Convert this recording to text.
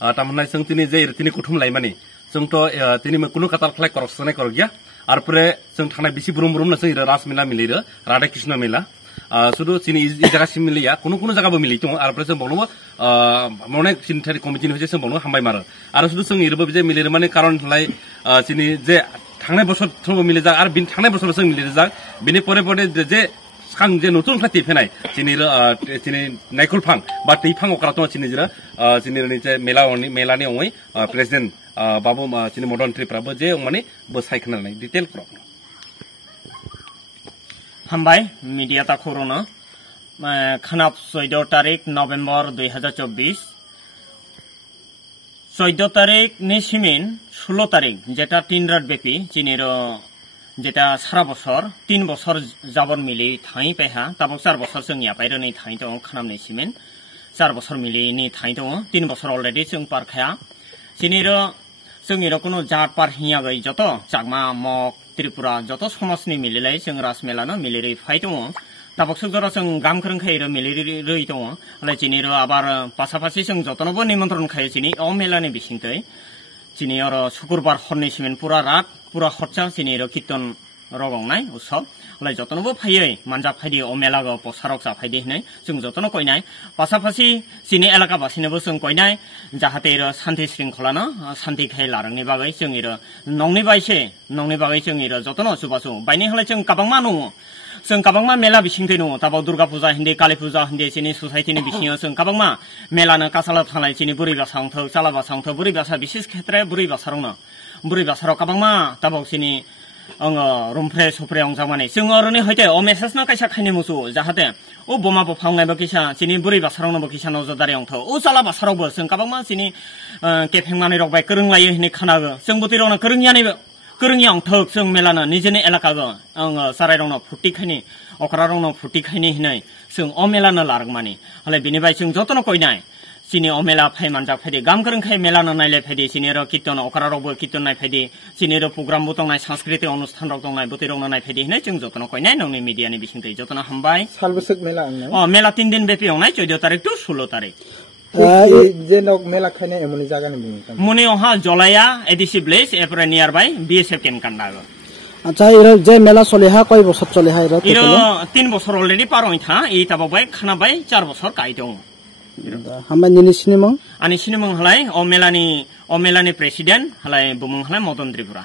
tamhnai sung tini je tini kuthum laimani sung to tini kunu katal khlai koroksanai korgya arpore sung thanai bisi burum burum na sung ras mela milira Radha Krishna mela sudu sini i jaga similiya kunu jaga bo mili tong arpore sung bongno mone sini thari committee hoje sung bongno hambai mar ar sudu sung irbo je milir mane karon lai sini je thangnai bosor thongbo mili jak ar bin thangnai bosor sung milir jak bini pore je kang je notun khati phenai chini naikul phang ba tei phang okra to chini jira chini ni je mela ni oi president babu chini modern trip rabo je mane bo saikhnal nai detail pro hambai media ta khorona khanap 14 তারিখ November 2024 14 তারিখ ni simin 16 তারিখ যেটা 3 রাত ব্যাপী চিনির যেটা সারা বছর 3 বছর যাবর মিলি থাই পাইহা তাবক 4 বছর जों यापाइरो नै थाइ दं खानामनै सिमेन 4 বছর मिली नि थाइ दं 3 বছর অলরেডি जों पारखाया सिनिरो जोंनिरो कोनो जात पार हिया गई जतो चागमा मक त्रिपुरा जतो समाजनि मिलिलाय जों रासमेलानो मिलिरै फाइ दं ताबक सुगरा जों गामखरं खाइरो मिलिरै दं अले सिनिरो आबार पासापासि जों जतनबो निमन्त्रण खाइ सिनि अ मेलानि बिसिंतै चिनी और शुक्रबार हरनि सिमेन पूरा रात पूरा खरचा चिनी कीर्तन रगंनाय उत्सव अले जतनबो फायै मानजा फायदि ओ मेलागो पसारक जाफायदि हनै जों जतन कयनाय पासापासि चिनी एलाका बासिनोबो जों कयनाय जाहाथे शान्ति शृंखलानो शान्ति खाय लारंनि बागै जों नंनि बागै जों जतन सुबासु बायनि हले जों काबांमा नं जों काबांमा मेला बिसिंथै दङ ताबाव दुर्गा पूजा हिन्दी काली पूजा हिन्दी चिनी सोसाइटिनि बिसिङाव जों काबांमा मेलानो कासाला थांनाय चिनी बुरै बासांथौ चाला बासांथौ बुरै बासा बिसेस खेत्रे बुरै बासारावनो बुरै बासाराव काबांमा ताबाव चिनी रुमफ्रे सफ्रे अंजामाने जों ओरैनो हयते अ मेसेजना कायसा खायनि मुसु जाहाथे ओ बमा बफांनायबो किसा चिनी बुरै बासारावनो किसा नजदारि अंथौ ओ चाला बासारावबो जों काबांमा चिनी केफेंमानै रगबाय कोरोंलायो हिनि खानागो जों बुतिरावनो कोरोंयानिबो कोरोंया अंथक जों मेलानो निजेनि एलाकागो सारायरावनो फुटिखायनि अक्रारावनो फुटिखायनि हिनै जों अ मेलानो लारगमानि हले बिनिबाय जों जतन कयनाय चिनी अ मेला फाय मानजा फायदि गाम कोरोंखाय मेलानो नायलाय फायदि चिनिरो कीर्तन अक्रारावबो कीर्तन नाय फायदि चिनिरो प्रोग्राम बुतंनाय सांस्कृतिक अनुष्ठान रगदंनाय बुतिरावनो नाय फायदि हिनै जों जतन कयनाय नंनि मिडियानि बिसिंथै जतन हामबाय सालबोसक मेला मेला 3 दिन बेपि अंनाय 14 तारिख टु 16 तारिख जे नक मेला खायनाय एमनि जागानि बुंनो मुनि ओहा जलाया एडिसि ब्लेस एप्रे नियर बाय बीएसएफ कैम्प कान्दागो अच्छा इरो जे मेला चलेहा कय बছর चलेहा इरो 3 বছর अलरेडी पार होइथा इ ताबाबाय खानाबाय 4 বছর काइ दं हामबाय निनि सिनेमा आनि सिनेमा हलाय अ मेलानि प्रेसिडेन्ट हलाय बुमुं हलाय मदन त्रिपुरा